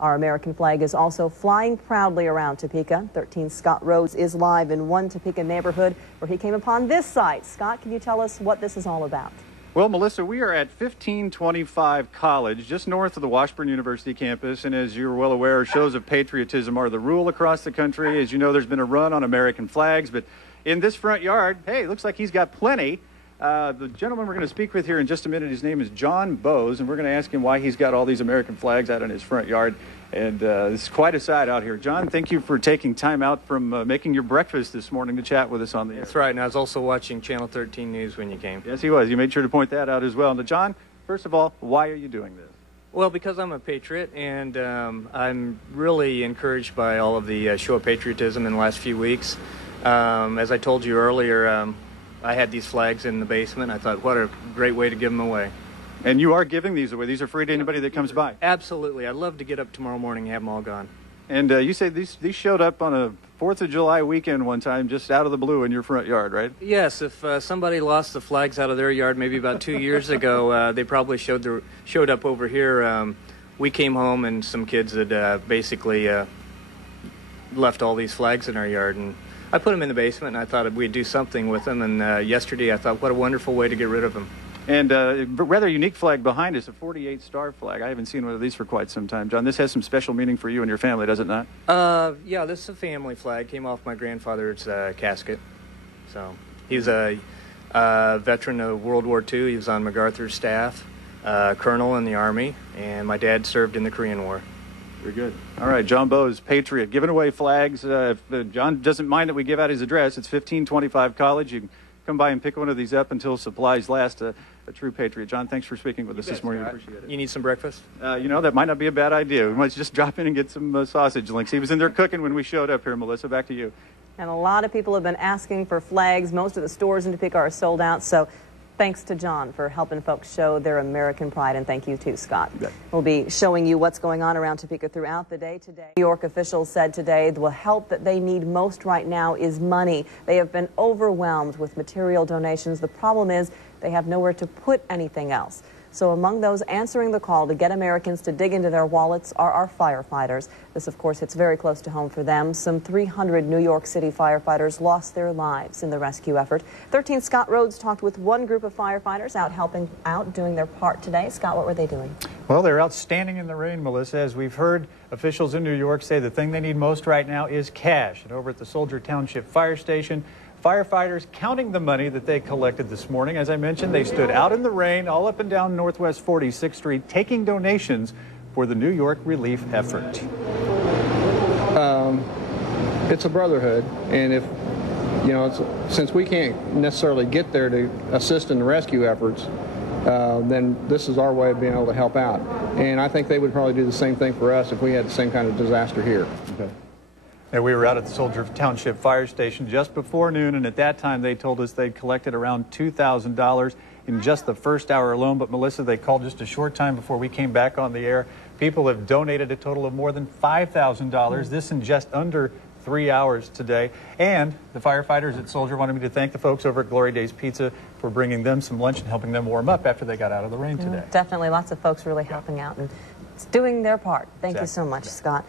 Our American flag is also flying proudly around Topeka. 13 Scott Rhodes is live in one Topeka neighborhood where he came upon this sight. Scott, can you tell us what this is all about? Well, Melissa, we are at 1525 College, just north of the Washburn University campus, and as you're well aware, shows of patriotism are the rule across the country. As you know, there's been a run on American flags, but in this front yard, hey, looks like he's got plenty. The gentleman we're going to speak with here in just a minute, his name is John Bowes, and we're going to ask him why he's got all these American flags out in his front yard. And it's quite a sight out here. John, thank you for taking time out from making your breakfast this morning to chat with us on the air. That's right, and I was also watching Channel 13 News when you came. Yes, he was. You made sure to point that out as well. Now, John, first of all, why are you doing this? Well, because I'm a patriot, and I'm really encouraged by all of the show of patriotism in the last few weeks. As I told you earlier, I had these flags in the basement. I thought, what a great way to give them away. And you are giving these away. These are free to anybody that comes by. Absolutely. I'd love to get up tomorrow morning and have them all gone. And you say these showed up on a 4th of July weekend one time, just out of the blue in your front yard, right? Yes. If somebody lost the flags out of their yard maybe about 2 years ago, they probably showed up over here. We came home and some kids had basically left all these flags in our yard, and I put them in the basement, and I thought we'd do something with them. And yesterday, I thought, what a wonderful way to get rid of them. And a rather unique flag behind us, a 48-star flag. I haven't seen one of these for quite some time. John, this has some special meaning for you and your family, does it not? Yeah, this is a family flag. Came off my grandfather's casket. So he's a veteran of World War II. He was on MacArthur's staff, colonel in the Army, and my dad served in the Korean War. Very good. All right, John Bowes, patriot, giving away flags. If John doesn't mind that we give out his address, it's 1525 College. You can come by and pick one of these up until supplies last. A true patriot. John, thanks for speaking with us this morning. I appreciate it. You need some breakfast? You know, that might not be a bad idea. We might just drop in and get some sausage links. He was in there cooking when we showed up here. Melissa, back to you. And a lot of people have been asking for flags. Most of the stores in Topeka are sold out, so thanks to John for helping folks show their American pride, and thank you too, Scott. We'll be showing you what's going on around Topeka throughout the day today. New York officials said today the help that they need most right now is money. They have been overwhelmed with material donations. The problem is they have nowhere to put anything else. So among those answering the call to get Americans to dig into their wallets are our firefighters. This, of course, hits very close to home for them. Some 300 New York City firefighters lost their lives in the rescue effort. 13 Scott Rhodes talked with one group of firefighters out helping out, doing their part today. Scott, what were they doing? Well, they're out standing in the rain, Melissa. As we've heard officials in New York say, the thing they need most right now is cash. And over at the Soldier Township Fire Station, firefighters counting the money that they collected this morning. As I mentioned, they stood out in the rain all up and down Northwest 46th Street taking donations for the New York relief effort. It's a brotherhood, and if, you know, since we can't necessarily get there to assist in the rescue efforts, then this is our way of being able to help out. And I think they would probably do the same thing for us if we had the same kind of disaster here. Okay. And we were out at the Soldier Township Fire Station just before noon, and at that time they told us they'd collected around $2,000 in just the first hour alone. But Melissa, they called just a short time before we came back on the air. People have donated a total of more than $5,000. This in just under 3 hours today. And the firefighters at Soldier wanted me to thank the folks over at Glory Days Pizza for bringing them some lunch and helping them warm up after they got out of the rain today. Definitely, lots of folks really helping out and doing their part. Thank you so much, Scott.